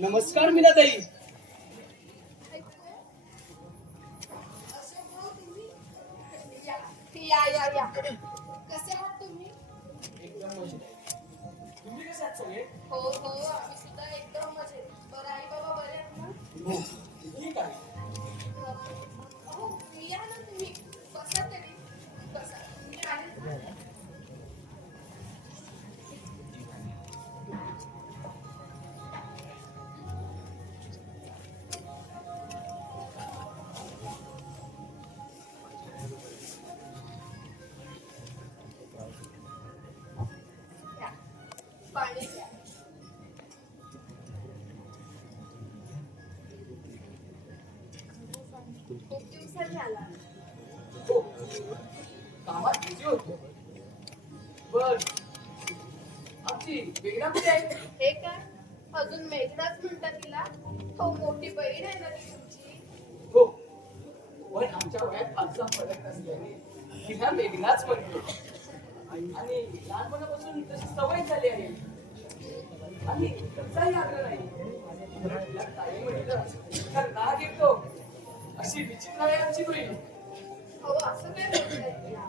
नमस्कार मीनाताई. या कसे आहात तुम्ही? एकदम मजेत. तुम्ही कसे आहात सगळे? हो आम्ही सुद्धा एकदम मजेत. बरं आई बाबा बरे आहेत ना? हो ठीक आहे. हो या ना तुम्ही, बसा तरी बसा. मी आलेच ना. या, पाणी घ्या. खूप दिवसांनी आला. हो कामात बिझी होतो. बर आमची वेगळा कुठे आहे? हे काय अजून मेघनाच म्हणतात तिला? हो मोठी बहीण आहे ना ती तुमची. हो पण आमच्या वयात फारसा फरक नसल्याने तिला मेघनाच म्हणतो. आणि लहानपणापासून तशी सवय झाली आहे. आणि त्याचाही आग्रह नाही. तिला काही म्हटलं तर राग येतो. अशी विचित्र आहे आमची बहीण. हो असं काय बोलताय तिला?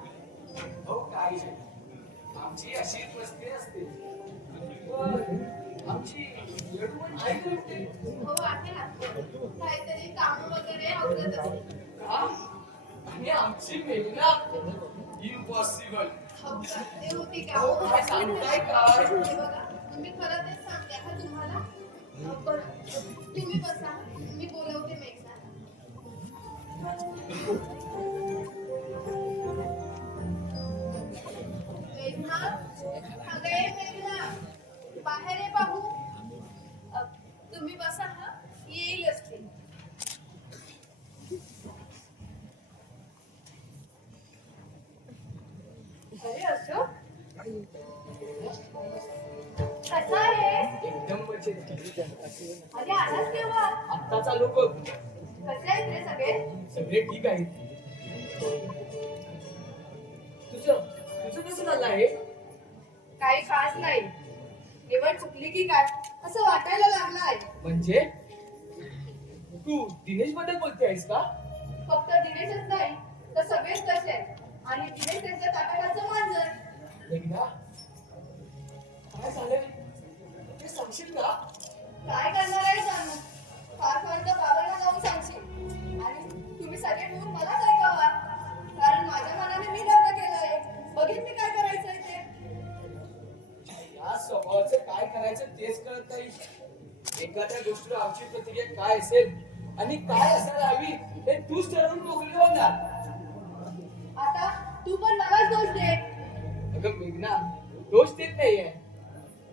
हो काही नाही. आमची अशीच मस्ती असते. पण आमची येडून आई करते. हो आहे ना, काहीतरी काम वगैरे आवडत असते. का? आणि आमची मेघना इम्पॉसिबल. हो करते होती का? हो काय सांगताय काय? हे बघा मी खरं तेच सांगते का तुम्हाला? बरं तुम्ही बसा, मी बोलवते मेघना. मेघना, अगं ये मेघना, बाहेर ये पाहू. तुम्ही बसा हा, येईलच ती. अरे अशोक, कसा आहे? एकदम मजेत. अरे आलास केव्हा? आत्ता चालू कर. कसे आहेत रे सगळे? सगळे ठीक आहेत. तुझं तुझं कसं झालं आहे? काही खास नाही, निवड चुकली की काय असं वाटायला लागलं आहे. म्हणजे तू दिनेश बद्दल बोलते आहेस का? फक्त दिनेशच नाही तर सगळेच तसे आहेत. आणि दिनेश त्यांच्या ताटाखालचं मांजर. एकदा काय झालं ते सांगशील का? काय करणार आहे सांगू? फार तर बाबांना जाऊन सांगशील आणि तुम्ही सगळे मिळून मलाच ऐकावा. कारण माझ्या मनाने मी लग्न केलंय. बघीन मी काय करायचंय ते. या स्वभावाचं काय करायचं तेच कळत नाही. एखाद्या गोष्टीवर आमची प्रतिक्रिया काय असेल आणि काय असायला हवी हे तूच ठरवून मोकळी होणार. आता तू पण मलाच दोष दे. अगं मेघना, दोष देत नाहीये.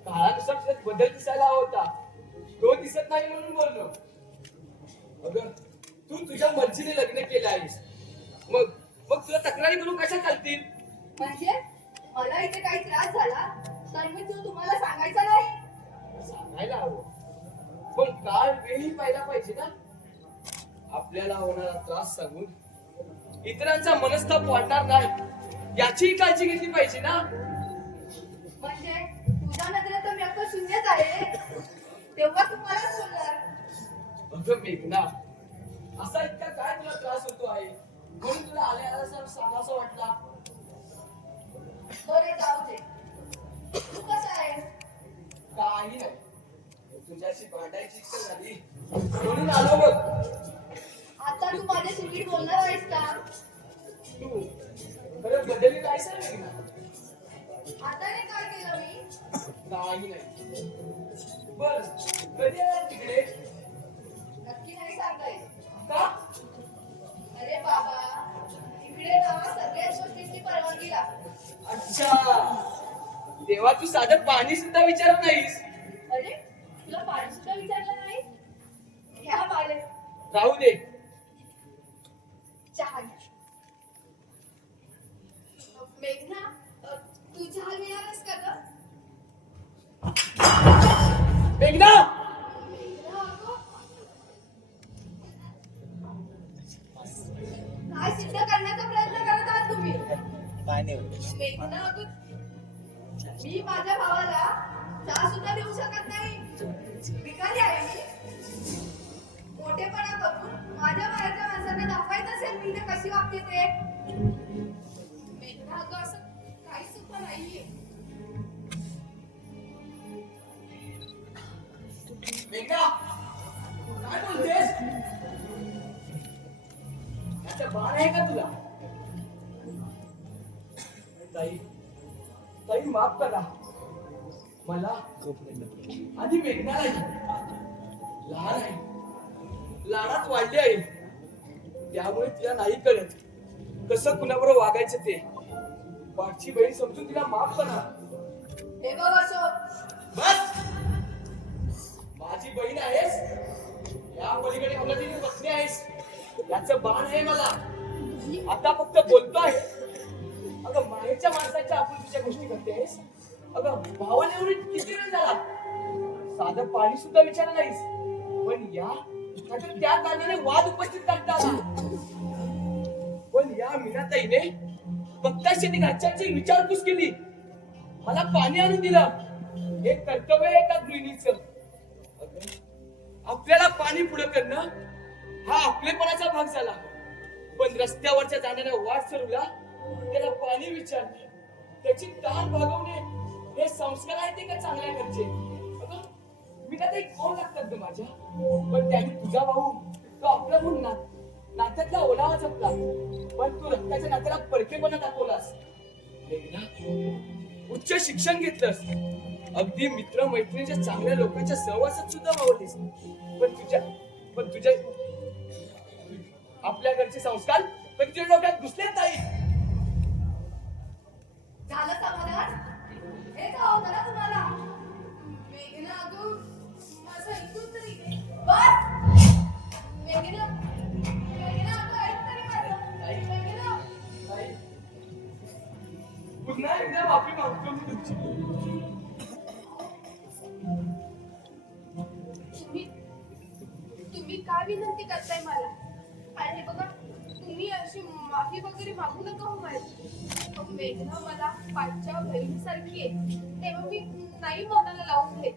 काळानुसार त्यात बदल दिसायला हवा होता. तो दिसत नाही म्हणून बोललो. अगं तू तुझ्या मर्जीने लग्न केलं आहेस. मग मग तुला तक्रारी करून कशा चालतील? म्हणजे मला इथे काही त्रास झाला तर मी तुम्हाला सांगायचं नाही? सांगायला हवं, पण काळ वेळही पाहिला पाहिजे ना. आपल्याला होणारा त्रास सांगून इतरांचा मनस्ताप वाढणार नाही याचीही काळजी घेतली पाहिजे ना. म्हणजे तुझ्या नजरेत तर मी आता शून्यच आहे. तेव्हा तुम्हाला बोलणार. अगं मेघना, असा इतका काय तुला त्रास होतो आहे म्हणून तुला आल्या सांगासा वाटला. बरे जाऊ दे. तू कसा आहे? काही नाही, तुझ्याशी भांडायची इच्छा झाली म्हणून आलो बघ. आता तू माझ्याशी नीट बोलणार आहेस का? तू खरं बदलली काय सांग ना. आता ने काय केलं मी? काही नाही. बर कधी येणार तिकडे? नक्की नाही सांगता येत. का? अरे बाबा, इकडे ना सगळ्याच गोष्टींची परवानगी लागते. अच्छा, तेव्हा तू साधं पाणी सुद्धा विचारत नाहीस. अरे तुला पाणी सुद्धा विचारलं नाही. घ्या पाले. राहू दे. चहा घ्या. मेघना तू चहा घेणारस का ग? मेघना, मेघना अगं, काय सिद्ध करण्याचा प्रयत्न करत आहात तुम्ही? मेघना अगं, मी माझ्या भावाला चहा सुद्धा देऊ शकत नाही. भिकारी आहे मी. मोठेपणा करून माझ्या बाहेरच्या माणसांना दाखवायचं असेल मी इथे कशी वागते ते. मेघना अगं, असं काही सुद्धा नाहीये. मेघना, काय बोलतेस? याचं बाळ आहे का तुला? ताई, ताई माफ करा मला आणि मेघनालाही. लहान आहे, लाडात वाढली आहे, त्यामुळे तिला नाही कळत कसं कुणाबरोबर वागायचं ते. वाटची बहीण समजून तिला माफ करा. हे बघ अशोक, बस, माझी बहीण आहेस, या पलीकडे मला तिने पत्नी आहेस, याचं बाण आहे मला. आता फक्त बोलतो आहे. अगं माहेरच्या माणसाच्या आपण तुझ्या गोष्टी करतेस. अगं भावाला एवढी किती वेळ झाला साधं पाणी सुद्धा विचारलं नाहीस. पण या नाहीतर त्या कारणाने वाद उपस्थित करता आला. पण या मीनाताईने बघताशेने घरच्यांची विचारपूस केली, मला पाणी आणून दिलं. हे कर्तव्य आहे का गृहिणीचं? आपल्याला पाणी पुढे करणं हा आपलेपणाचा भाग झाला. पण रस्त्यावरच्या जाणाऱ्या वाटसरूला त्याला पाणी विचारणे, त्याची ताण भागवणे हे संस्कार आहेत का चांगल्या घरचे? मी ना ते कोण लागतात ग माझ्या, पण त्यांनी तुझा भाऊ तो आपला म्हणून नात्यातला ओलावा जपला, पण तू रक्ताच्या नात्याला परकेपणा दाखवलास. उच्च शिक्षण घेतलंस, अगदी मित्र मैत्रिणीच्या चांगल्या लोकांच्या सहवासात सुद्धा वावरलीस. पण तुझ्या आपल्या घरचे संस्कार पण तुझ्या डोक्यात घुसलेच नाही. झालं समाधान? हे का होतं ना तुम्हाला? मेघना अगं, माझं ऐकून तरी घे. बस! मेघना, मेघना अगं, ऐक तरी माझं. मेघना. पुन्हा एकदा माफी मागतो मी तुमची. तुम्ही का विनंती करताय मला? आणि बघा, तुम्ही अशी माफी वगैरे मागू नका हो माझी. मेघना मला पाठच्या बहिणीसारखी आहे, तेव्हा मी नाही मनाला लावून घेत.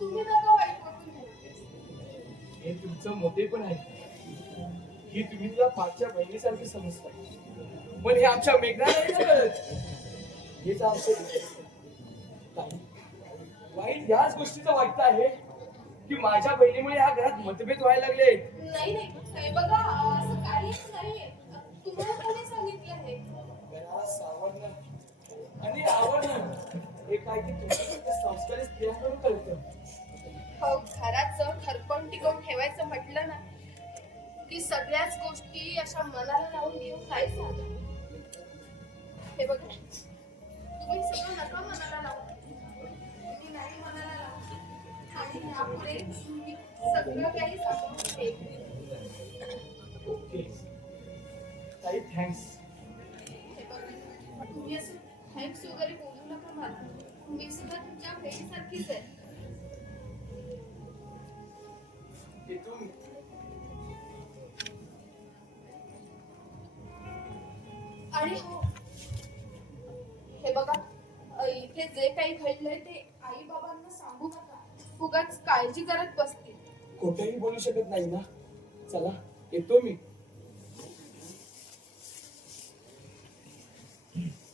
तुम्ही नका वाईट वाटून घेऊ. हे तुमचं मोठेपण आहे की तुम्ही तुला पाठच्या बहिणीसारखी समजता. पण हे आमच्या मेघनाला नाही कळत. हेच आमचं वाईट याच गोष्टीचं वाटतं आहे की माझ्या बहिणीमुळे या घरात मतभेद व्हायला लागले. नाही नाही, हे बघा, असं काहीच नाहीये. तुम्हाला कोणी सांगितलं आहे? घराला सावरणं आणि आवडणं हे काय की तुमच्या संस्कारी स्त्रियांकडून कळतं. हो, घराचं खरपण टिकवून ठेवायचं म्हटलं ना की सगळ्याच गोष्टी अशा मनाला लावून घेऊन काय झालं. हे बघा, तुम्ही सगळं नका मनाला लावू. तुम्ही नाही मनाला लावू आणि यापुढे मी सगळं काही सांगून ठेवेन. ओके ताई, थँक्स. हे बघा, तुम्ही असं थँक्स वगैरे बोलू नका मला. मी सुद्धा तुमच्या बहिणीसारखीच आहे. येतो मी. आणि हो, हे बघा, इथे जे काही घडलंय ते आई बाबांना सांगू नका. उगाच काळजी करत बसतील. कुठेही बोलू शकत नाही ना. चला येतो मी.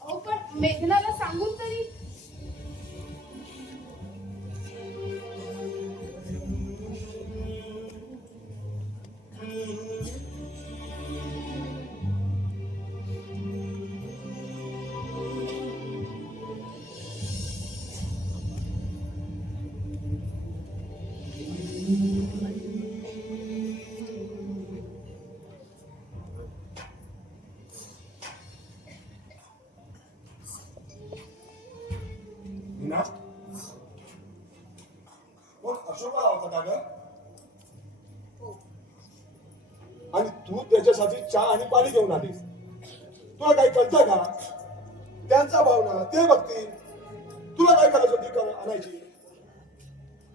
हो, पण मेघनाला सांगून तरी. मीना कोण अशोकराव होता का ग? हो. आणि तू त्याच्यासाठी चहा आणि पाणी घेऊन आलीस. तुला काही कळतं का? त्यांचा भावना ते बघतील. तुला काय करायचं होती आणायची?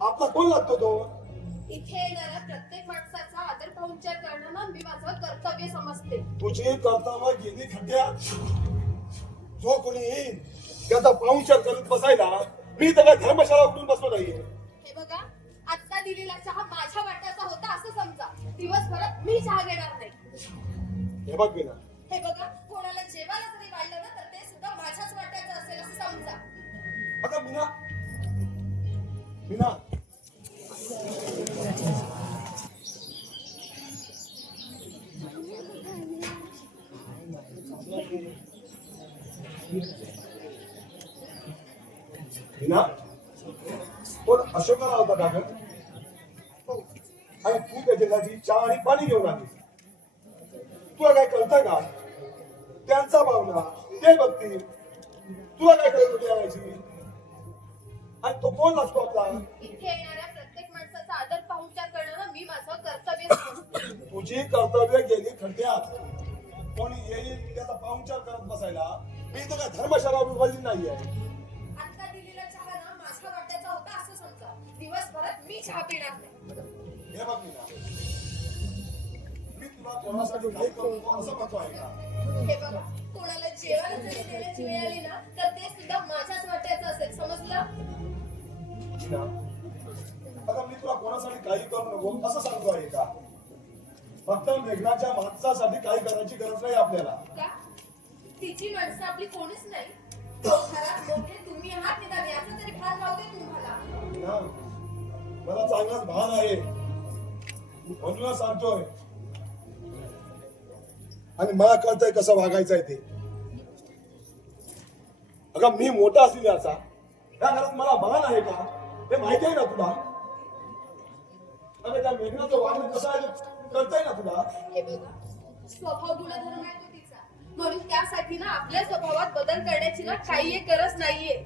आपला कोण लागतो तो? इथे येणाऱ्या प्रत्येक माणसाचा आदर पाहुणचार करणं ना मी माझं कर्तव्य समजते. तुझी कर्तव्य गेली खड्ड्यात. जो कोणी येईल त्याचा पाहुणचार करत बसायला मी तर काय धर्मशाळा उठून बसलो नाहीये. हे बघा, आत्ता दिलेला चहा माझ्या वाट्याचा होता असं समजा. दिवसभरात मी चहा घेणार नाही. हे बघ मीना, हे बघा, कोणाला जेवायला जरी वाढलं ना तर ते सुद्धा माझ्याच वाट्याचं असेल असं समजा. अगं मीना, मीना मीना कोण अशोकराव होता का ग? आणि तू त्याच्यासाठी चहा आणि पाणी घेऊन आली. तुला काय कळतं का? त्यांचा भावना ते बघतील. तुला काय कळत होती आणायची? आणि तो कोण लागतो आपला? इथे येणाऱ्या प्रत्येक माणसाचा आदर पाहुणचार करणं ना मी माझं कर्तव्य समजते. तुझी कर्तव्य गेली खड्ड्यात. कोणी येईल त्याचा पाहुणचार करत बसायला मी तर काय धर्मशाळा उठवायची नाहीये. आता दिलेला चहा ना माझ्या वाट्याचा होता असं समजा. दिवसभरात मी चहा पिणार नाही. हे बघ मीना, मी तुला कोणासाठी काही करतो असं म्हणतो आहे का? हे बघा, कोणाला जेवायला जरी देण्याची वेळ आली ना तर ते सुद्धा माझ्याच वाट्याचं असेल समजलं. मीना, आता मी तुला कोणासाठी काही करू नको असं सांगतो आहे का? फक्त मेघनाच्या माणसासाठी काही करायची गरज नाही आपल्याला. का? तिची माणसं आपली कोणीच नाही. घरात मोठे तुम्ही आहात निदान याचं तरी भान राहू दे तुम्हाला. मीना, मला चांगलाच भान आहे म्हणून सांगतोय. आणि मला कळतंय कसं वागायचंय ते. अगं मी मोठा असल्याचा या घरात मला भान आहे का हे माहिती आहे ना तुला? अगं त्या मेघनाचं वागणं कसं आहे कळतंय ना तुला? हे बघा, स्वभाव गुणधर्म आहे तो तिचा. म्हणून त्यासाठी ना आपल्या स्वभावात बदल करण्याची ना काही एक गरज नाहीये.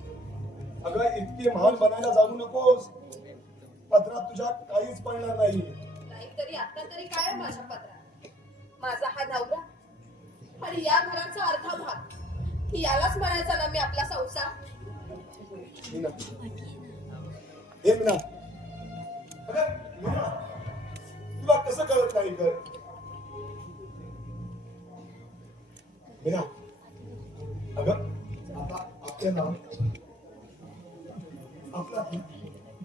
अगं इतकी महान बनायला जाऊ नकोस. पत्रात तुझ्या काहीच पडणार नाही. नाहीतरी आता तरी काय आहे माझ्या पत्रात? माझा हा नवरा आणि या घराचा अर्धा भाग यालाच म्हणायचा ना मी आपला संसार. मीना, हे मीना, अगं मीना, तुला कसं कळत नाही ग? मीना, अगं आता आपल्याला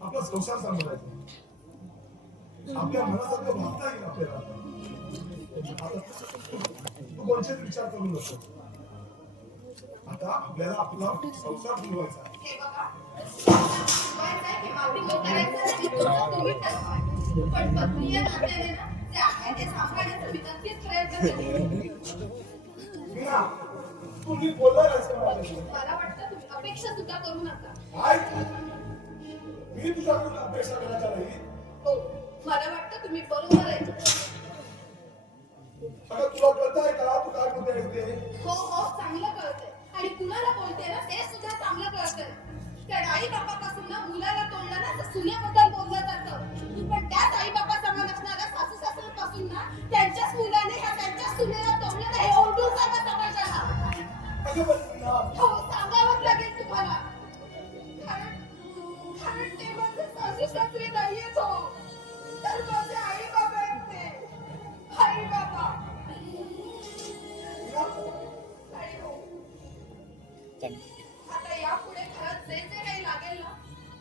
आपला संसार सांभाळायचा. आपल्या मनासारखं वागता येईल आपल्याला. आता तू कोणतेच विचार करू नको. आता आपल्याला आपला संसार बुडवायचा. हे बघा, काय की मावडी लोक करायचं ते तुम्ही ठरवा. पण पत्नी या नात्याने ना जे आहे ते सांभाळण्याचा मी नक्कीच प्रयत्न करेन. मीना, तुम्ही बोलला नाहीस का माझ्याशी? मला वाटतं तुम्ही अपेक्षा सुद्धा करू नका. काय? मी तुझ्याकडून अपेक्षा करायच्या नाही. हो, मला वाटतं तुम्ही बरोबर आहे. अगं तुला कळतंय का तू काय बोलते ते? हो हो, चांगलं कळतंय. आणि कुणाला बोलते ना ते सुद्धा चांगलं कळतंय. कारण आई बापापासून ना मुलाला तोडलं ना तर सुनेबद्दल बोललं जातं. पण त्याच आई बापा समान असणाऱ्या सासू सासऱ्यांपासून ना त्यांच्याच मुलाने ह्या त्यांच्याच सुनेला तोडलं ना हे ओरडून सांगा समाजाला. अगं पण मीना, हो, सांगावंच लागेल तुम्हाला. कारण ते माझे सासू सासरे नाहीयेत हो. तर माझे आई बाबा आहेत ते. आई बाबा. आणि हो, आता यापुढे घरात जे जे काही लागेल ना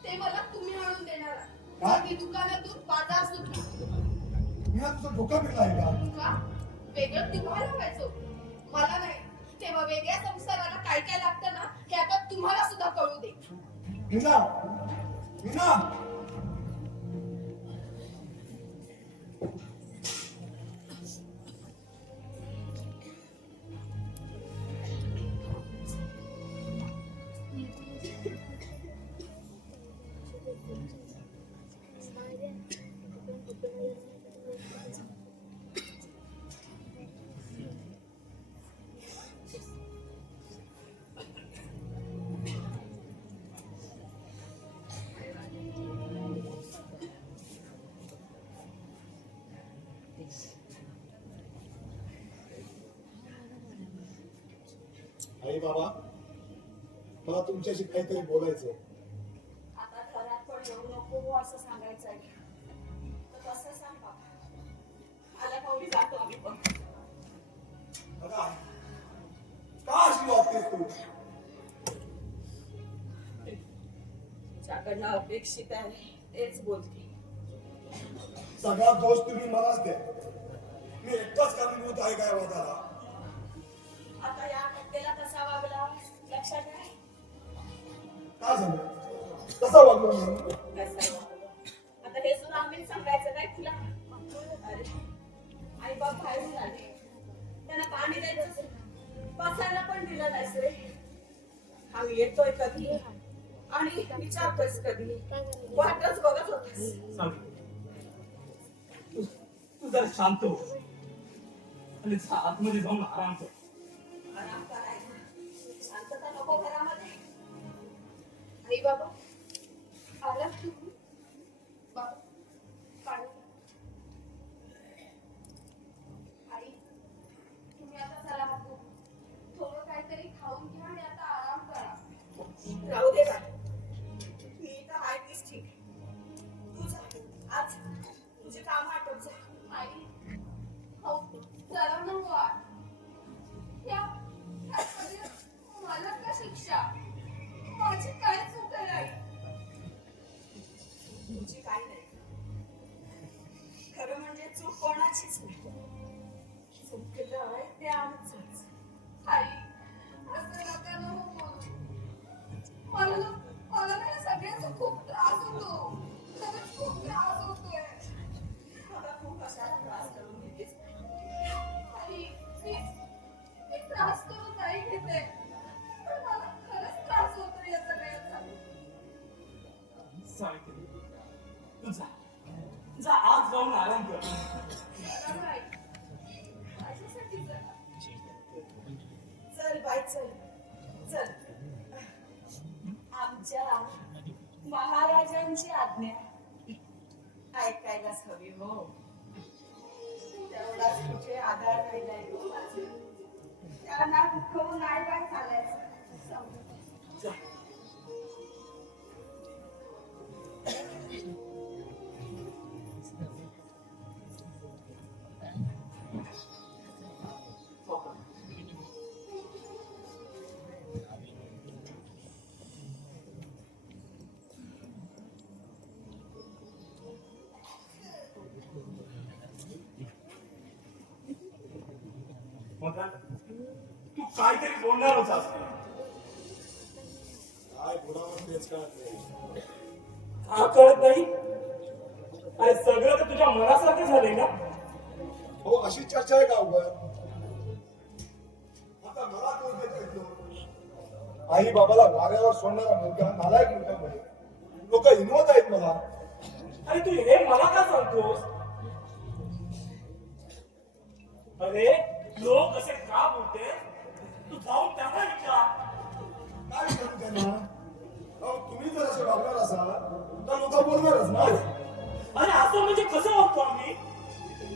ते मला तुम्ही आणून देणार आहात. अगदी दुकानातून बाजार सुद्धा. मीना तुझा डोका फिरला आहे का? का? वेगळं तुम्हाला व्हायचं मला नाही. तेव्हा वेगळ्या संसाराला काय काय लागतं ना हे आता तुम्हाला सुद्धा कळू दे. मीना, मीना, आई बाबा, मला तुमच्याशी काहीतरी बोलायचं. आता घरात पण येऊ नको असं सांगायचं आहे. तर कसं सांग बाबा. आल्या पावली जातो आम्ही पण. बघा, का अशी वागतेस तू? तुझ्याकडनं अपेक्षित आहे तेच बोलते. सगळा दोष तुम्ही मलाच द्या. मी एकटाच कारणीभूत आहे काय वादाला? आता या हत्येला कसा वागला लक्षात आहे? काय झालं? कसा वागलो मी? कसा वागला? आता हे सुद्धा आम्हीच सांगायचं काय तुला? अरे आई बाप बाहेरून आले, त्यांना पाणी द्यायचं बसायला पण दिलं नाहीस रे. आम्ही येतोय कधी आणि विचारतोयस कधी, वाटच बघत होतीस. तू जरा शांत हो आणि आतमध्ये जाऊन आराम कर. आराम करायचा, शांतता नको घरामध्ये. आई बाबा आलात तुम्ही? बाबा पाणी द्या. आई तुम्ही आता चला बघू, थोडं काहीतरी खाऊन घ्या आणि आता आराम करा. राहू दे बाई, मी तर आहे तीच ठीक. तू जा आज, तुझे काम आटोप जा. आई हो चला ना वा. त्यामध्ये मला का शिक्षा? माझी काय चूक आहे? तुझी काही नाही. खरं म्हणजे चूक कोणाचीच नाही. चुकलं आहे ते आमचंच. आई असं नका ना हो बोलू. मला ना या सगळ्याचा खूप त्रास होतो. खरंच खूप त्रास होतोय. आता तू कशाला त्रास करून घेतेस? आई मी त्रास करून नाही घेते, पण मला खरंच त्रास होतो या सगळ्याचा. सावित्री, तू जा जा, आज जाऊन आराम कर. चला आई, माझ्यासाठी चला. चल बाई चल चल. आमच्या महाराजांची आज्ञा ऐकायलाच हवी हो. तेवढाच तुझे आधार राहिलाय हो माझे. त्यांना दुखवून नाही बाय चालायचं. जा. मग तू काहीतरी बोलणार होतास. काय बोलावं तेच कळत नाही. का कळत नाही? अरे सगळं तर तुझ्या मनासारखं झालंय ना. हो, अशी चर्चा आहे का उभं? आता मला दोष देता येतो. आई बाबाला वाऱ्यावर सोडणारा मुलगा, नालायक मुलगा म्हणजे लोक हिनवत आहेत मला. अरे तू हे मला का सांगतोस? अरे लोक असे का बोलते? तू जाऊन त्यांना विचार. काय विचारू त्यांना? अहो, तुम्ही जर असे वागणार असाल तर लोक बोलणारच ना. अरे असं म्हणजे कसं वागतो आम्ही?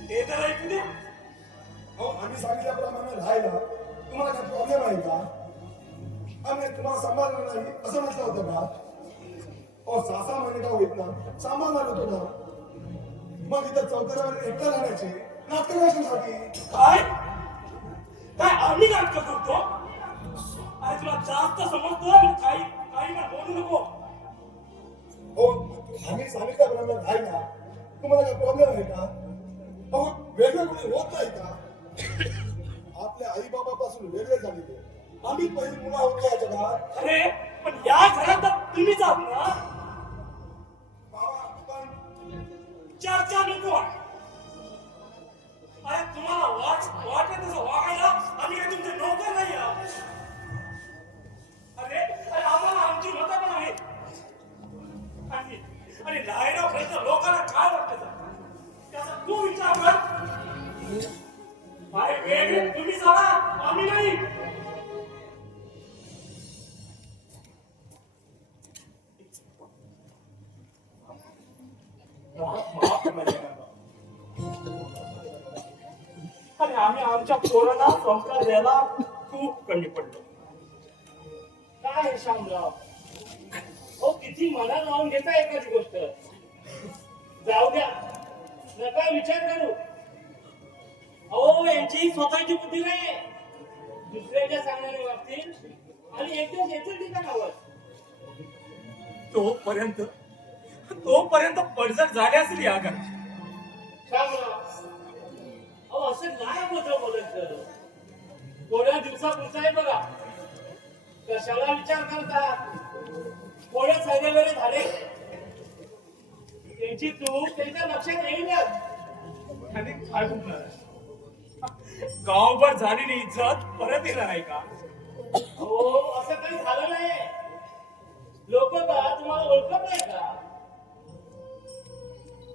ते तर ऐकू दे. अहो, आम्ही सांगितल्याप्रमाणे राहायला तुम्हाला काही प्रॉब्लेम आहे का? आम्ही तुम्हाला सांभाळणार नाही असं म्हटलं होतं का? अहो, 6-6 महिने का होईत ना सांभाळणार होतो ना. मग इथं चौथऱ्यावर एकटं राहण्याचे नाटक कशासाठी? काय काय आम्ही नाटक करतो? अरे तुला जास्त समजतो. काही काही ना बोलू नको. हो, आम्ही सांगितल्याप्रमाणे राहायला तुम्हाला काही प्रॉब्लेम आहे का? अहो, वेगळे कोणी होत नाही का? आपल्या आई बाबापासून वेगळे झाले ते. आम्ही पहिली मुलं आहोत या जगात. अरे पण या घरात तर तुम्हीच आहात ना. बाबा, पण चर्चा नको. अरे तुम्हाला वाटलं तसं वागायला आम्ही काही तुमचे नोकर नाही आहोत. अरे आम्हाला आमची मतं पण आहेत. आणि राहिला प्रश्न लोकांना काय वाटतं त्याचा तू विचार कर. अरे वेगळे तुम्ही सांगा, आम्ही नाही. आणि आम्ही आमच्या पोरांना संस्कार द्यायला खूप कमी पडलो. काय शामराव हो किती मनात लावून घेता एखादी गोष्ट जाऊ द्या नका विचार करू अहो यांची स्वतःची बुद्धी नाही दुसऱ्याच्या सांगण्याने वागतील आणि एक दिवस येतील ठिकाणावर तोपर्यंत पडझड झाली असेल या घरात. शामराव अहो असं नाही होतं बोलायचं थोड्या दिवसापुरचं आहे बघा कशाला विचार करता थोडे सैन्यवेळे झाले त्यांची चूक त्यांच्या लक्षात येईलच आणि काय बोलणार गावभर झालेली इज्जत परत येणार आहे का? हो असं काही झालं नाही लोक का तुम्हाला ओळखत नाही का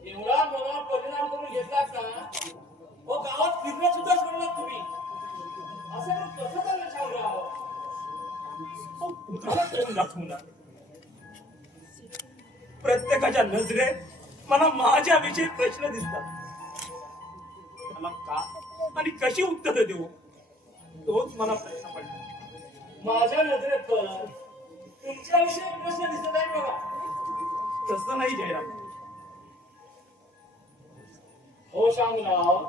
एवढा मनावर परिणाम करून घेतला का हो गावात फिरणं सुद्धा सोडणार तुम्ही असं कसं झालं शामराव उतरवत करून दाखवणार प्रत्येकाच्या नजरेत मला माझ्याविषयी प्रश्न दिसतात त्याला का आणि कशी उत्तर देऊ तोच मला प्रश्न पडला. माझ्या नजरेत पण तुमच्याविषयी प्रश्न दिसत आहे बघा तसं नाही जयराम हो शामराव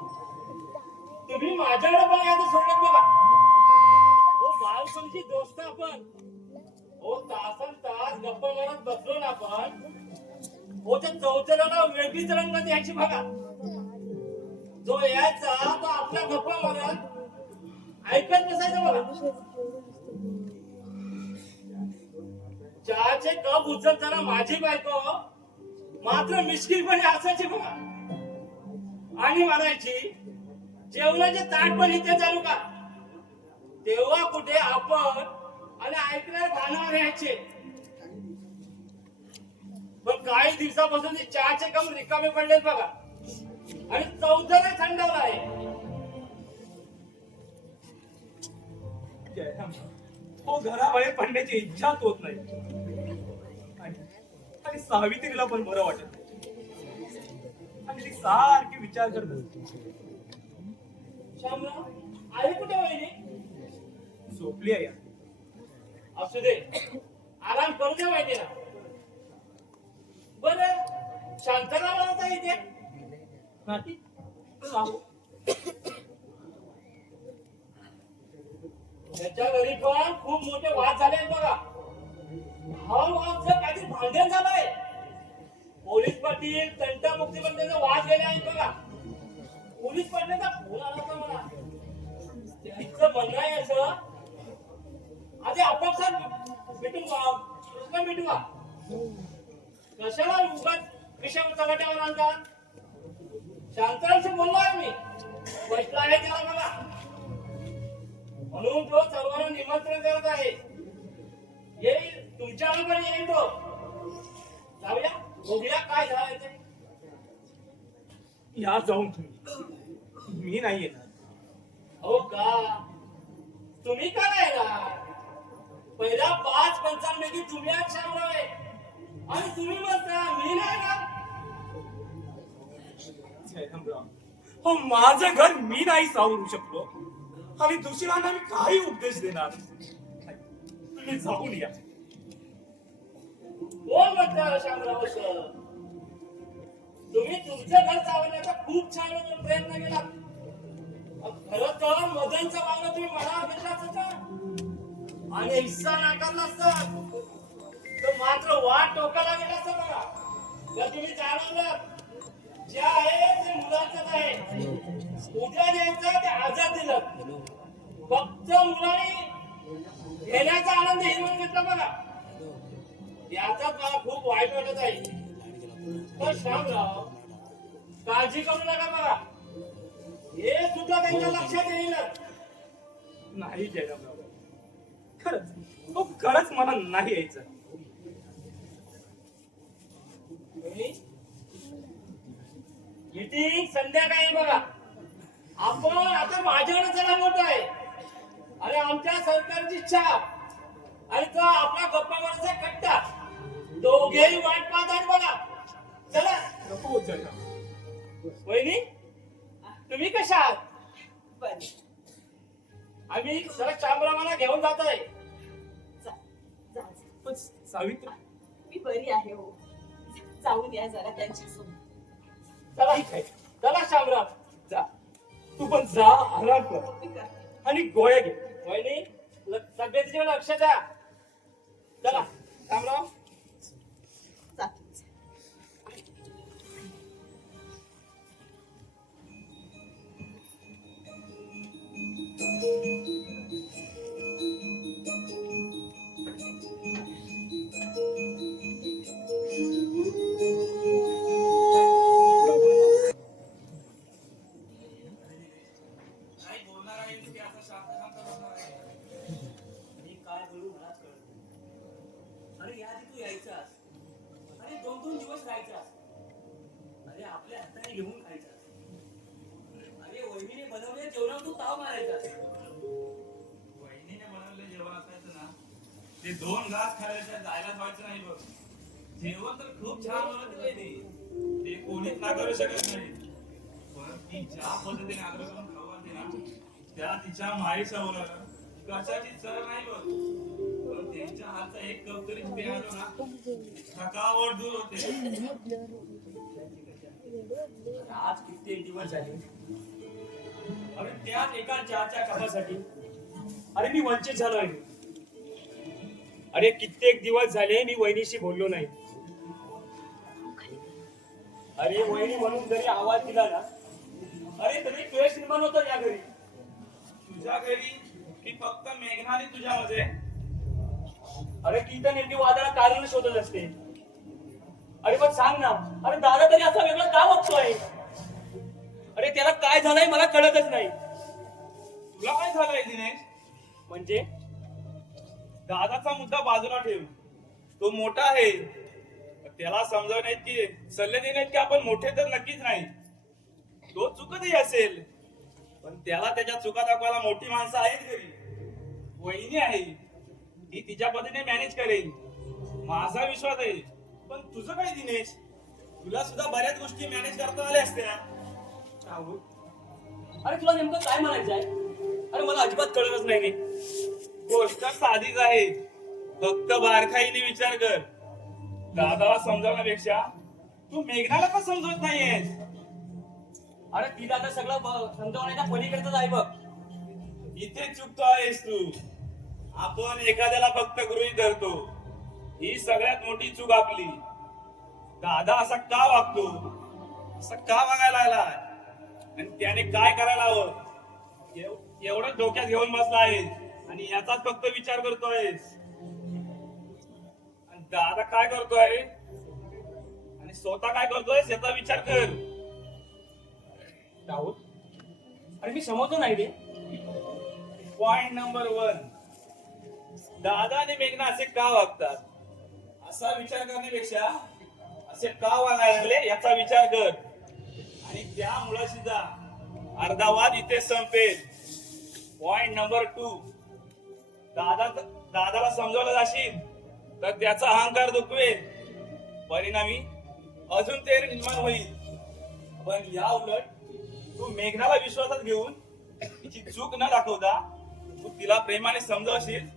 तुम्ही माझ्याकडे पण याचं सोडलं बघा हो बालपणची दोस्त आपण हो तासन तास गप्पा मारत बसलो ना आपण हो त्या चौथऱ्याला वेगळीच रंग द्यायची बघा जो यायचा तो आपल्या गप्पा मारत ऐकत बसायचं बघा चहाचे कप उचलताना माझी बायको मात्र मिश्किलपणे असायची बघा आणि म्हणायची जेवणाचे ताट पण इथे चालू का तेव्हा कुठे आपण आणि ऐकणारे भानावर यायचे पण काही दिवसापासून ते चहाचे कप रिकामे पडलेत बघा आणि चौथरा थंडावला आहे जयराम हो घराबाहेर पडण्याची इच्छाच होत नाही आणि सावित्रीला पण बरं वाटत आणि ती सारखी विचार करत असते. शामराव आहे कुठे वहिनी झोपली आहे असू दे आराम करू दे वहिनीला बर शांतराव होता इथे नाही सांगू. त्याच्या घरी पण खूप मोठे वाद झाले आहेत बघा हा वाद जर काहीतरी भांडण झालाय पोलीस पाटील तंटामुक्ती पण त्याचा वाद गेले आहेत बघा पोलीस पाटलाचा फोन आला होता मला त्यांचं म्हणणं आहे असं आधी आपापसात भेटू का कशाला उगाच विषय चव्हाट्यावर आणतात शांतारामशी बोललो आहे मी बसला आहे त्याला बघा म्हणून तो सर्वांना निमंत्रण करत आहे येईल तुमच्याकडे पण येईल तो जाऊया बघूया काय झालंय ते या जाऊन तुम्ही मी नाही येणार हो का तुम्ही का नाही येणार पहिल्या 5 पंचांपैकी तुम्ही आज शामराव आहे आणि तुम्ही म्हणता मी नाही ना जयरामराव हो माझं घर मी नाही सावरू शकलो आणि दुसऱ्यांना मी काही उपदेश देणार तुम्ही जाऊन या कोण म्हणता शामराव सर तुम्ही तुमचं घर चालवण्याचा खूप छान प्रयत्न केला खरं तर मदनचा वागणं तुम्ही मनावर घेतला असता आणि हिस्सा नाकारला असता तर मात्र वाट टोकाला गेला असता बघा जर तुम्ही जाणवलं जे आहे ते मुलांचंच आहे उद्या द्यायचं ते आझाद दिलं फक्त मुलांनी घेण्याचा आनंद हिरवून घेतला बघा याचाच मला खूप वाईट वाटत आहे तर शामराव काळजी करू नका बघा हे सुद्धा त्यांच्या लक्षात येईल नाही जयरामराव खरंच हो खरंच मला नाही यायचं मीटिंग संध्याकाळी बघा आपण आता माझ्याकडे चला मोठं आहे आणि आमच्या सरकारची छाप आणि तो आपला गप्पा मारायचा कट्टा दोघेही वाट पाहत आहेत बघा चला नको जयराम वहिनी तुम्ही कशा आहात बरं. आम्ही जरा शामरावांना घेऊन जात आहे सावित्री मी बरी आहे हो. जाऊन या जरा त्यांच्यासोबत. चला चला शामराव जा. तू पण जा, आराम कर मी करते. आणि गोळ्या घे. वहिनी तब्येतीकडे लक्ष द्या. चला रामराव. जाते. काय बोलणार आहे की आता शांत बसणार आहे? मी काय बोलू मलाच कळत नाही. अरे या आधी तू यायचास. अरे 2-2 दिवस राहायचास. अरे आपल्या हाताने घेऊन खायचास. अरे वहिनीने बनवलेल्या जेवणावर तू ताव मारायचास. वहिनीने बनवलेलं जेवण असायचं ना, ते 2 घास खायला जायलाच व्हायचं नाही बघ. जेवण तर खूप छान बनवते वहिनी, ते कोणीच नाकारू शकत नाही. पण ती ज्या पद्धतीने आग्रह करून खाऊ घालते ना, त्या तिच्या माईच्या मुलाला कशाची चर नाही बघ. पण त्यांच्या हातचा एक कप तरी प्यायलो ना, थकावट दूर होते. आज कित्येक दिवस झाले. अरे त्याच एका चहाच्या कपासाठी अरे मी वंचित झालो आहे. अरे कित्येक दिवस झाले मी वहिनीशी बोललो नाही. अरे वहिनी म्हणून जरी आवाज दिला ना, अरे तरी क्लेश निर्माण होतो या घरी. तुझ्या घरी की फक्त मेघनाने तुझ्यामध्ये? अरे ती तर नेमकी वादाला कारण शोधत असते. अरे पण सांग ना, अरे दादा तरी असा वेगळा का वागतोय? अरे त्याला काय झालंय मला कळतच नाही. तुला काय झालंय दिनेश? म्हणजे दादाचा मुद्दा बाजूला ठेव, तो मोठा आहे. त्याला समजावण्यात की सल्ले देण्यात की आपण मोठे तर नक्कीच नाही. तो चुकतही असेल, पण त्याला त्याच्या चुका दाखवायला मोठी माणसं आहेत घरी. वहिनी आहे, ती तिच्या पद्धतीने मॅनेज करेल, माझा विश्वास आहे. पण तुझं काय दिनेश? तुला सुद्धा बऱ्याच गोष्टी मॅनेज करता आल्या असत्या. राहुल, अरे तुला नेमकं काय म्हणायचं आहे? अरे मला अजिबात कळतच नाही. गोष्ट साधीच आहे, फक्त बारकाईने विचार कर. दादाला समजावण्यापेक्षा तू मेघनाला पण समजवत नाहीयेस. अरे ती दादा सगळं समजावण्याच्या पलीकडच आहे बघ. इथे चुकतो आहेस तू. आपण एखाद्याला फक्त गृहीत धरतो, ही सगळ्यात मोठी चूक आपली. दादा असा का वागतो, असं का वागायला आला, आणि त्याने काय करायला हवं एवढं डोक्यात घेऊन बसला आहेस आणि याचाच फक्त विचार करतोयस. आणि दादा काय करतोय आणि स्वतः काय करतोय याचा विचार कर. राहुल, अरे मी समजतो नाही रे. पॉइंट नंबर 1, दादा आणि मेघना असे का वागतात असा विचार करण्यापेक्षा असे का वागायला लागले याचा विचार कर, आणि त्या मुळाशी जा. अर्धा वाद इथे संपेल. पॉइंट नंबर 2, दादाला समजावलं जाशील तर त्याचा अहंकार दुखवेल, परिणामी अजून ते निर्माण होईल. पण या उलट तू मेघनाला विश्वासात घेऊन तिची चूक न दाखवता तू तिला प्रेमाने समजावशील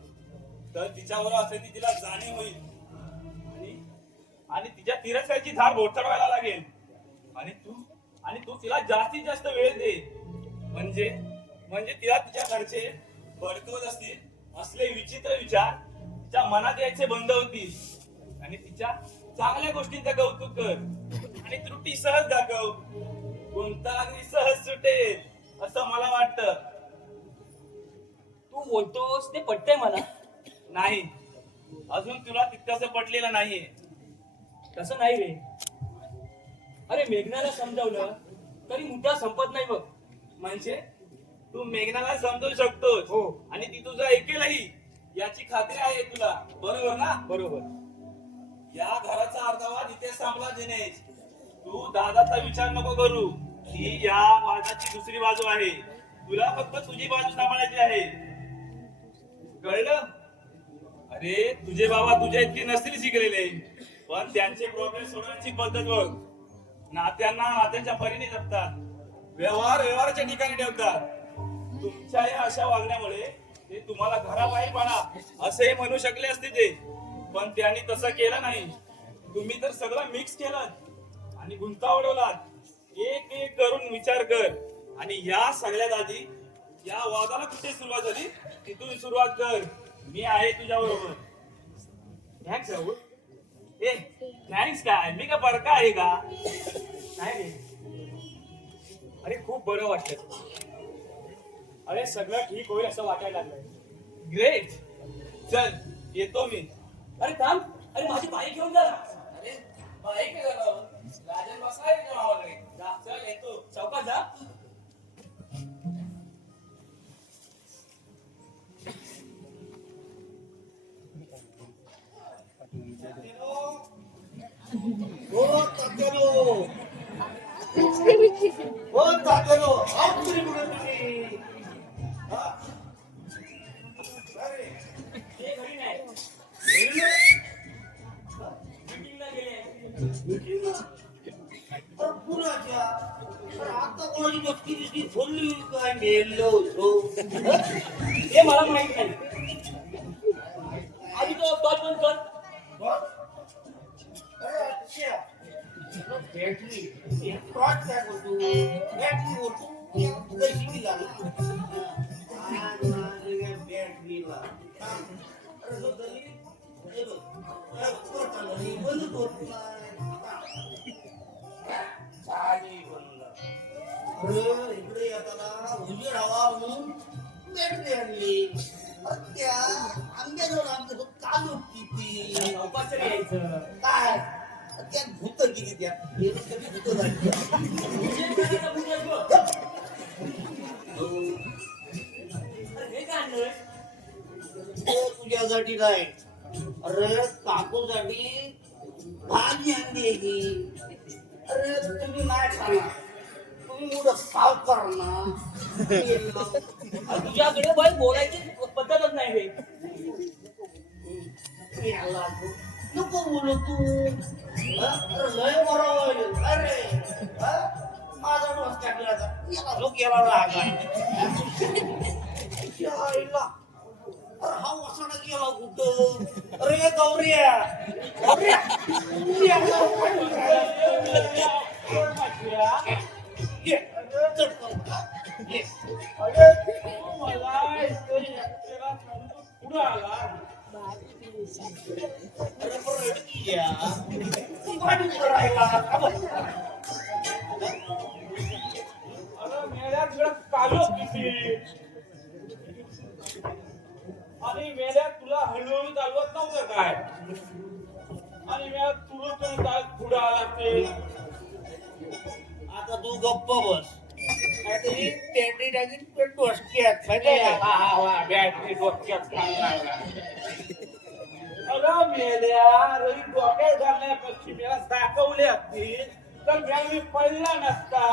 तर तिच्याबरोबर असेल तिला जाणीव होईल, आणि तिच्या तिरस्काराची धार बोचडवायला लागेल. आणि तू तिला जास्तीत जास्त वेळ दे, म्हणजे तिला तिच्या घरचे भडकवत असतील असले विचित्र विचार तिच्या मनात यायचे बंद होतील, आणि तिच्या चांगल्या गोष्टींचं कौतुक कर, आणि त्रुटी सहज दाखव. कोणता अगदी सहज सुटेल असं मला वाटतं. तू बोलतोस ते पटतंय मला. नाही, अजून तुला तितकंसं पटलेलं नाहीये. तसं नाही रे. अरे मेघनाला समजावलं तरी मुद्दा संपत नाही बघ. म्हणजे तू मेघनाला समजवू शकतोस, हो, आणि ती तुझं ऐकेलही याची खात्री आहे तुला, बरोबर ना? बरोबर. या घराचा अर्धावाद इथे संपला दिनेश. तू दादाचा विचार नको करू. ही या वादाची दुसरी बाजू आहे. तुला फक्त तुझी बाजू सांभाळायची आहे, कळलं? अरे तुझे बाबा तुझ्या इतके नसतील शिकलेले, पण त्यांचे प्रॉब्लेम सोडवण्याची पद्धत बघ. नात्यांना नात्यांच्या परीने जपतात, व्यवहाराच्या ठिकाणी ठेवतात. तुमच्या या अशा वागण्यामुळे ते तुम्हाला घराबाहेर पडा असेही म्हणू शकले असते ते, पण त्यांनी तसं केलं नाही. तुम्ही तर सगळं मिक्स केलं आणि गुंता उडवलात. एक एक करून विचार कर. आणि या सगळ्यात आधी या वादाला कुठे सुरुवात झाली तिथून सुरुवात कर. मी आहे तुझ्या बरोबर. थँक्स राहुल. ए थँक्स काय, मी का बरका आहे का? नाही रे. अरे खूप बरं वाटलं. अरे सगळं ठीक होईल असं वाटायला लागलंय. ग्रेट. चल येतो मी. अरे थांब. अरे माझी बाईक घेऊन जा. अरे बाईक आहे जरा. राजन बसलाय तुझ्या भावाकडे. जा, चल येतो. चौकात जा. हो तात्यानो, हो तात्यानो, आहो तुम्ही कुठे तुम्ही? हा? अरे, ते घरी नाही. घरी नाही? मीटिंगला गेले. मीटिंगला? अरे पुराच्या. अरे आता कोणाची बसकी बिसकी फोडली काय मेलो होतो? हे मला माहित नाही. आधी तो टॉच बंद कर. बस? अरे अच्छा. बॅटरी एक टॉर्च काय बोलतो? बॅटरी बोलतो. एक कशी दिला ना? बॅटरीला. अरे जो तरी हे बघ, चालली बंद होत नाही. चाली बंद. अरे इकडे येताना उजेड हवा म्हणून बॅटरी आणली. अरे त्या आंब्याजवळ आमचं चालू किती चौकात तरी यायचं. काय त्या भूत किती त्या कधी भूत झाली. हे काय आणलंय? तुझ्यासाठी नाही. अरे काकूसाठी भाजी आणली आहे ही. अरे तुम्ही नाही खाणार. तुम्ही मोठं सावकार ना. तुझ्याकडे बाई बोलायची पद्धतच नाही रे. याला नको बोलू तू. अरे लय बरं होईल. अरे माझा डोस टाकला याला जो गेला राग आईला. अरे हा वसाडा गेला कुठं? अरे गौऱ्या, गौऱ्या. ये, चटकन. ये. पुढं आला. अरे पण रडकी या. पाणी कुठं राहिला? अरे मेल्या तुला कालो किती. आणि मेल्या तुला हळूहळू चालवत नव्हतं काय. आणि मेल्या तुला तरी पुढं आला ते. आता तू गप्प बस. काहीतरी पेंडी टाकीन पण डोसक्यात माहिती का? बॅटरी डोक्यात लागला. अरे मेल्या रवी डोक्यात घालण्यापेक्षा मला दाखवले असतील तर मी पडला नसता.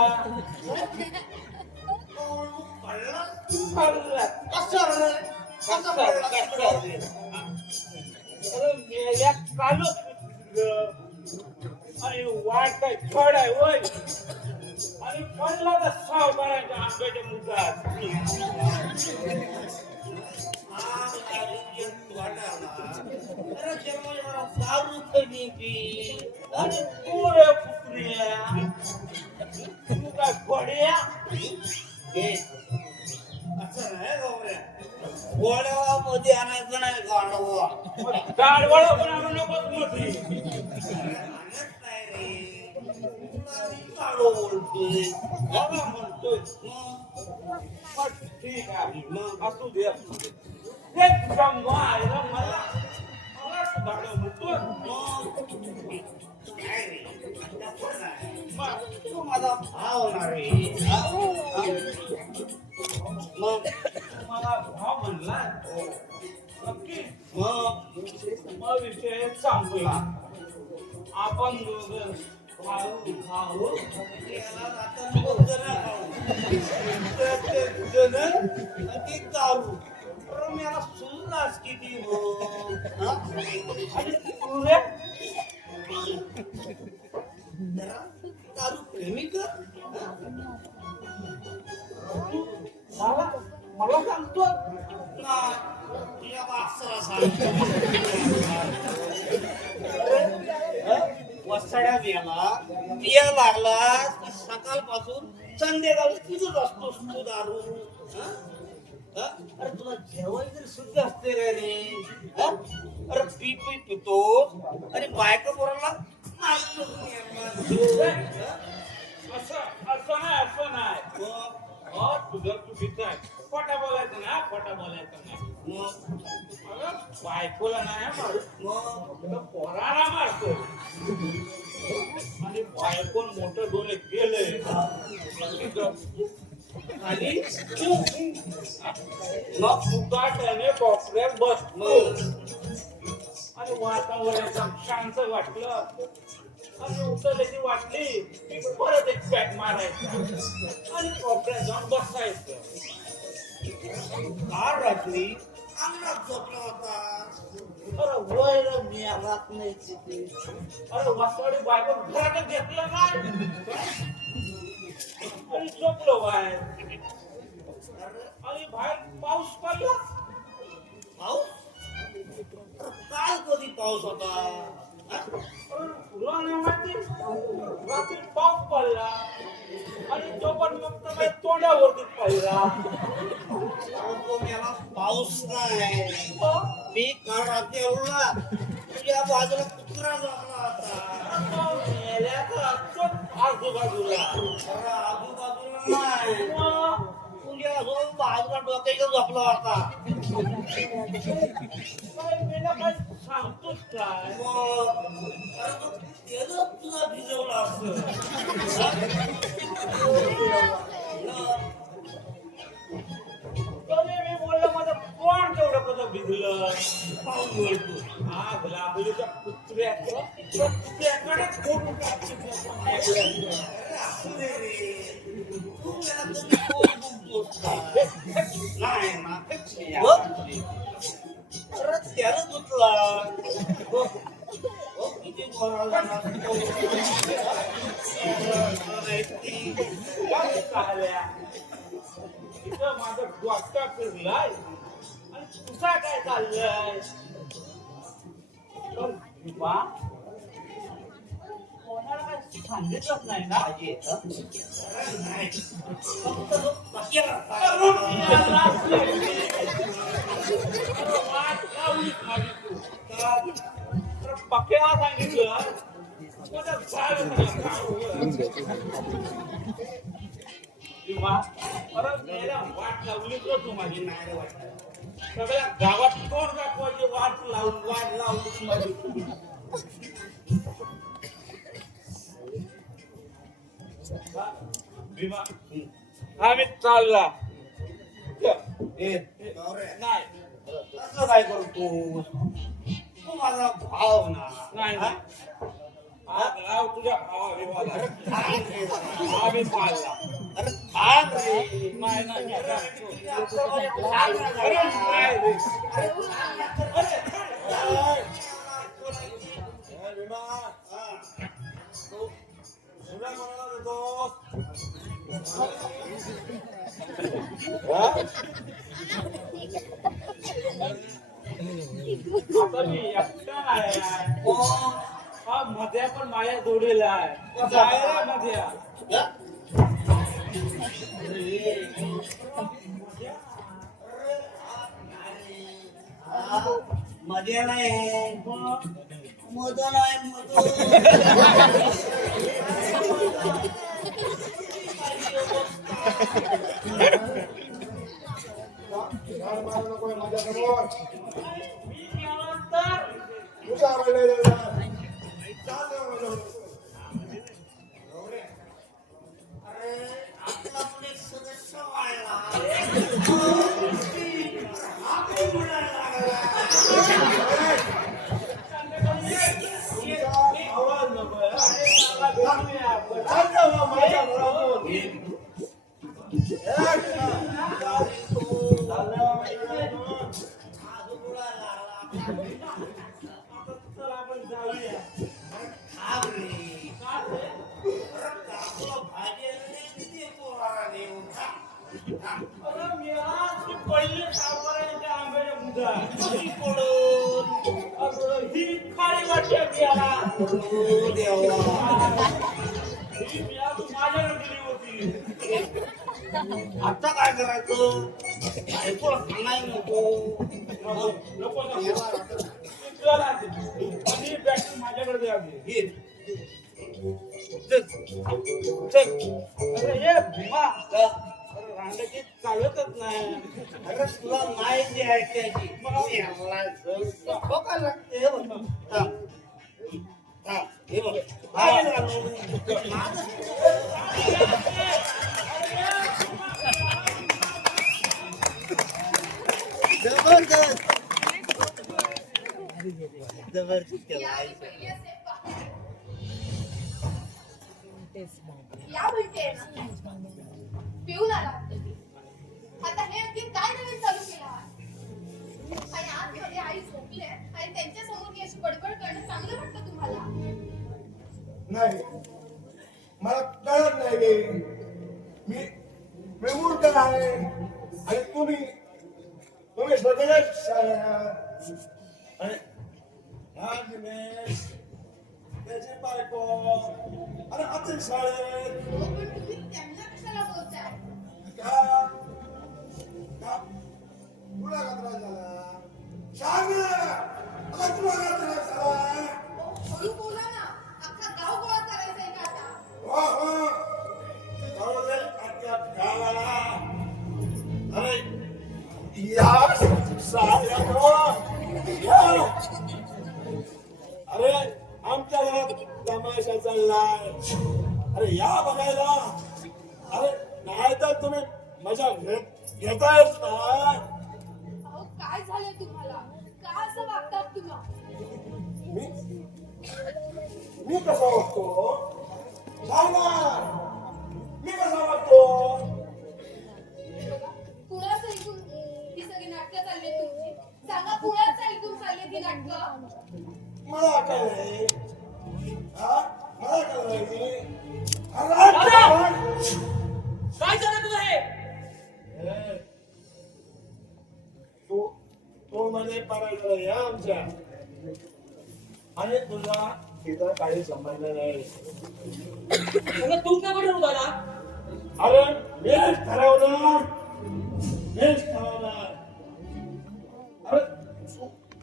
पडला. कसं रे? कसं पडला? कसं रे? अरे मेल्या कालो आणि वाट काय फळ आहे वय. आणि पडला तर सावकारांच्या आंब्याच्या मुखात. अरे जेव्हा दारू कधी पी. आणि तू रे कुत्र्या, तू काय पड्या. हे असं नाही गौऱ्या. वड्यामध्ये आणायचं नाही गाडवा. गाडवाळा पण आणू नकोस मोठी. आणत नाही रे. तुला मी गाडवा बोलतोय. बाबा म्हणतोय. मग मग ठीक आहे. मग असू दे. ते तुझ्या मायला मला गाडव म्हणतोय. काय रे? तसं नाही. मग तू माझा भाव ना रे. मग मला भाव म्हणला. नक्की मग विषय संपला. आपण दोघं खाऊ खाऊ. याला आता नको जरा खाऊ. ते दारू. अरे मला सुनलास किती हो. आणि तू रे जरा दारू प्रेमी कर. मला मला सांगतो. ना तुझ्या बापसाला सांग. मेला पिया लागला की सकाळपासून संध्याकाळी तुझंच असतोस तू दारू हं? हं? अरे तुला जेवायची तरी सुद्धा असते रे हं? अरे पी पी पितोस आणि बायका पोराला मारतोस हं? असं नाही मग तुझं चुकीचं आहे खोटा बोलायचं नाही खोटा बोलायचं नाही अगं, बायकोला नाही मारू पोराला मारतो आणि बायकोन मोठं डोळे गेले आणि मग सुद्धा त्याने कोपऱ्यात बसलो आणि वातावरण एकदम शांत वाटलं आणि उचलल्याची वाटली की परत एक पॅक मारायचा आणि कोपऱ्यात जाऊन बसायचं काल रात्री अंगणात झोपला होता अरे वय मी रात नाही तिथे अरे वासवाडी बायको घरात घेतलं नाही आणि झोपलो बाहेर आणि बाहेर पाऊस पडला पाऊस काल कधी पाऊस होता हं? तुला नाही माहिती रात्री पाऊस पडला आणि तो पण मग तर तोंडावरती पडला तो मेला पाऊस नाही मी काल रात्री आलो तुझ्या बाजूला कुत्रा जमला होता आजूबाजूला अरे आजूबाजूला नाही तुझ्या बाजूला डोक्याच्या झोपला होता काय मेला काय सांगतोस काय मग अरे तो त्यानं तुला भिजवला असं तरी मी बोललो माझं कोण तेवढं कसं भिजलं पाऊस बोलतो आग लागली त्या कुत्र्याकडे फोडून टाकली अरे असू दे रे तू मेला तरी कोण दुखतोस का? नाही ना अरे त्यानं दुखला किती गोरा झाला काय चालल्या इथं माझं डोक्या फिरलाय आणि तुझा काय चाललंय पण बा कोणाला काय सांगितलंच नाही ना नाही फक्त तो पक्याला अरे मी आला वाट लावलीच माझी तू तर पक्याला सांगितलं माझं झालं किंवा परत यायला वाट लावली तर तू माझी नाही रे वाटत सगळ्या गावात तोंड दाखवायची वाट लावली माझी भीमा आम्ही चालला नाही असं काय करतो तू माझा भाव ना नाही आग लाव तुझ्या भावा आम्ही चालला अरे थांब रे नाही नाही अरे नाही रे. आता मी एकटा आहे हा मध्ये पण माझ्या जोडीला आहे जायला मध्ये मध्ये नाही मदन आहे माझ्यासमोर मी गेल्यानंतर तुझा आपला पण एक सदस्य वाढला आवाज नको माझ्या घरातून आपण जाऊया भाजी अरे मी आज करू देवा. ही बिया तू माझ्याकडे दिली होती. आता काय करायचं? बायकोला सांगायला नको. नको नको. तू चल आधी. आणि बॅटरी माझ्याकडे दे आधी. ये. चल. चल. अरे ये भीमा. का? अरे रांगाची चालतच नाही. अरे तुला नाही जी ऐकायची. मग याला चल. ठोका लागते. हे बघ. थांब. थांब. हे बघ. काय झालं? जबरदस्त. जबरदस्त या केला. मी पहिली असेल पहा. या म्हणते पिऊन आला तुम्ही. आता हे आणखी काय नवीन चालू केला आणि आतमध्ये आई झोपली आहे आणि त्यांच्या समोर ही अशी बडबड करणं चांगलं वाटतं तुम्हाला? नाही मला कळत नाही गे. मी मूर्ख आहे आणि तुम्ही स्वतःच आणि हा दिनेश त्याची बायको आणि आतील शाळेत हो, पण तुम्ही त्यांना कशाला बोलताय? का तुला का त्रास झाला सांग ना. आता तुला का त्रास झाला? हो, हळू बोला ना. अख्खा गाव गोळा करायचंय का आता? हो हो बरोबर आत्या गावाला. अरे या साऱ्या अरे आमच्या घरात तमाशा चाललाय. अरे या बघायला. अरे नाही तर तुम्ही मजा घेतायच ना. अहो, काय झालंय तुम्हाला? का असं वागतात तुम्ही? मी कसा वागतो सांग ना. मी कसा वागतो? कुणाचं ऐकून ही सगळी नाटकं चालली तुमची? सांगा, कुणाचं ऐकून चालली ती नाटकं? मला काय नाही. हा मला काय नाही. दादा! काय झालं तुझं हे? तो मध्ये परायला या आमच्या आणि तुझा तिथं काही संबंध नाही. सगळं तूच नाही बोलत दादा. अरे मीच ठरवणार. मीच ठरवणार. अरे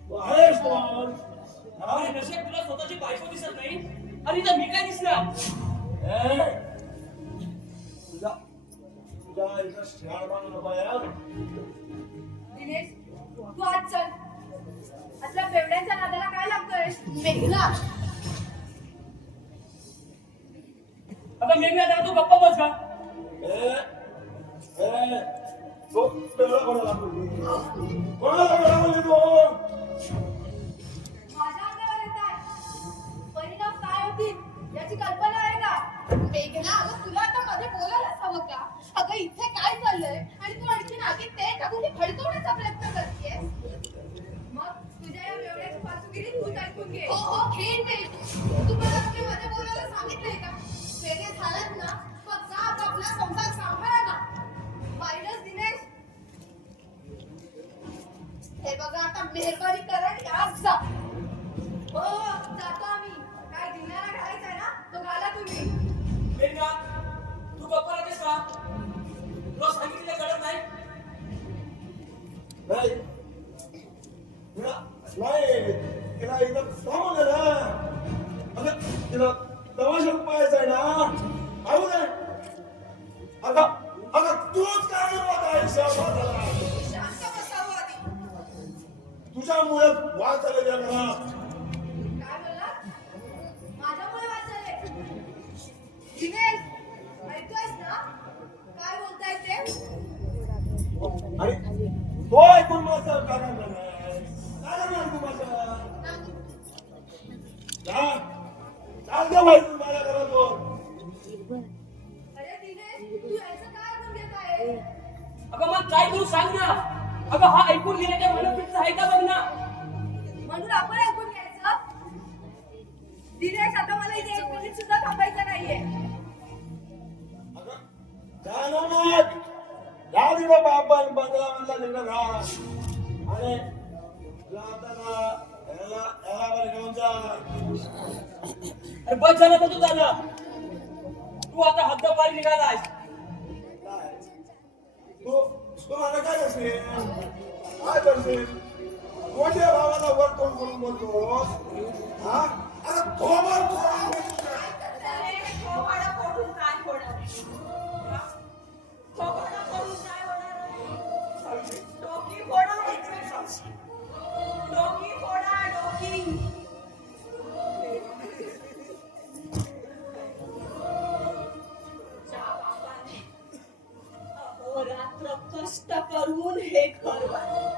तू आहेस कोण? हा? अरे नशेत तुला स्वतःची बायको दिसत नाही आणि इथं मी काय दिसणार? तुझ्या इथं शाळ बांधलं पाहिजे. दिनेश, तू आज चल. असल्या बेवड्यांच्या नादाला काय लागतोय? मेघना, आता मेघना जरा तू गप्पा बस का? तो वेगळा कोणाला बोलली? कोणाला वेगळा बोलली तो? माझ्या अंगावर येत आहे. परिणाम काय होतील याची कल्पना आहे का? मेघना, अगं तुला आता मध्ये बोलायलाच हवं का? अगं इथे काय चाललंय आणि तू आणखी नाकीत ते टाकून ती भडकवण्याचा प्रयत्न करतेय. मग तुझ्या या बेवड्याची पाचगिरी तूच ऐकून घे. हो हो घेईन मी. तू मला आणखी मध्ये बोलायला सांगितलंय का? वेगळे झालात ना मग जा आपला संसार सांभाळा ना. पाहिलंच दिनेश? हे बघा, आता मेहरबानी करा आणि आज जा. हो जातो आम्ही. काय दिनारा घालायचा आहे ना तो घाला तुम्ही. मेघना, तू गप्पा राहतेस का? तुला सांगितलेलं कळत नाही? नाही नाही तिला एकदम थांबवलं ना. अगं तिला तमाशा पाहायचा आहे ना. ऐकू दे. अगं तूच काय करत आहेस या वादाला? शांत बसावं आधी. तुझ्यामुळे वाद झालेल्या घरात. काय बोलला? माझ्यामुळे वाद झाले. दिनेश, ऐकतोयस ना काय बोलताय ते? आणि तो ऐकून माझं काय करणार नाही. काय करणार तू माझं? चाल दे बाई तू माझ्या घरातून. अरे दिनेश, तू याचं काय ऐकून घेत आहे? अगं मग काय करू सांग ना. अगं हा ऐकून घेण्याच्या मनस्थितीत आहे का बघ ना. म्हणून आपण ऐकून घ्यायचं. दिनेश, आता मला इथे 1 मिनिट सुद्धा थांबायचं नाहीये. अगं जा ना मग. जा तिला बापान बंगला तिकडं घा. आणि जाताना याला बरं घेऊन जा. अरे बस झालं तर तू झालं. तू आता हद्दपारी निघालायस. काय? तू मला काय करशील? काय करशील? मोठ्या भावाला वर तोंड करून बोलतोस हा? अरे थोबाड फोडून थोबाडा फोडून काय होणार? थोबाडा फोडून काय होणार? डोकी फोडा डोकी फोडा डोकी. ज्या बापाने अहोरात्र कष्ट करून हे घर बांधलं,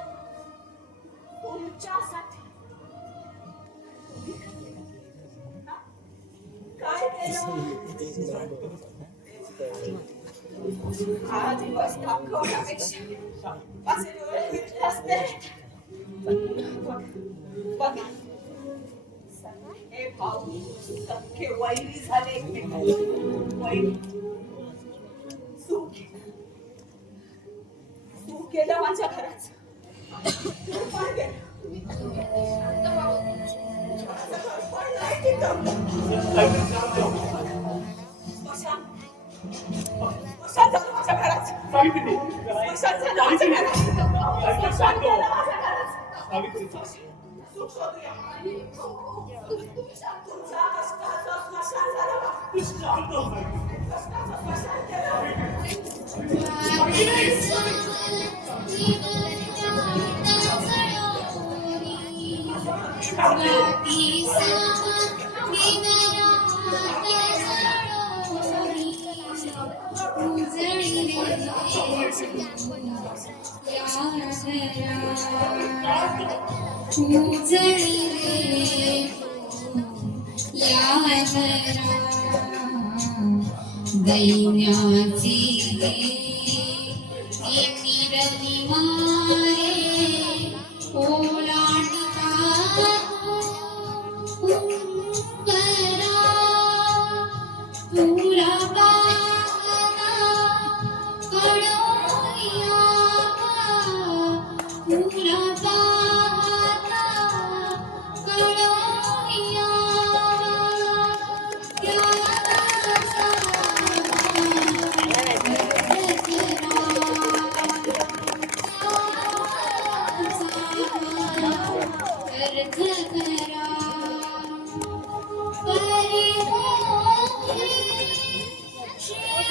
तुमच्यासाठी काय केलं? हा दिवस दाखवण्यापेक्षा असे डोळे मिटले असते. बघा, हे भाऊ सख्खे वैरी झाले एकमेकांचे. वैरी तू केलं माझ्या घराचं. पण केलं. पण नाही केलं. स्मशान झालं माझ्या घराचं. सावित्री, स्मशान झालं माझ्या घराचं. स्मशान केलं माझ्या घराचं. सावित्री, सुख शोधूया. तुमच्या कष्टाचं स्मशान झालं बा. तू शांत हो. कष्टाचं स्मशान केलं. दैन्याची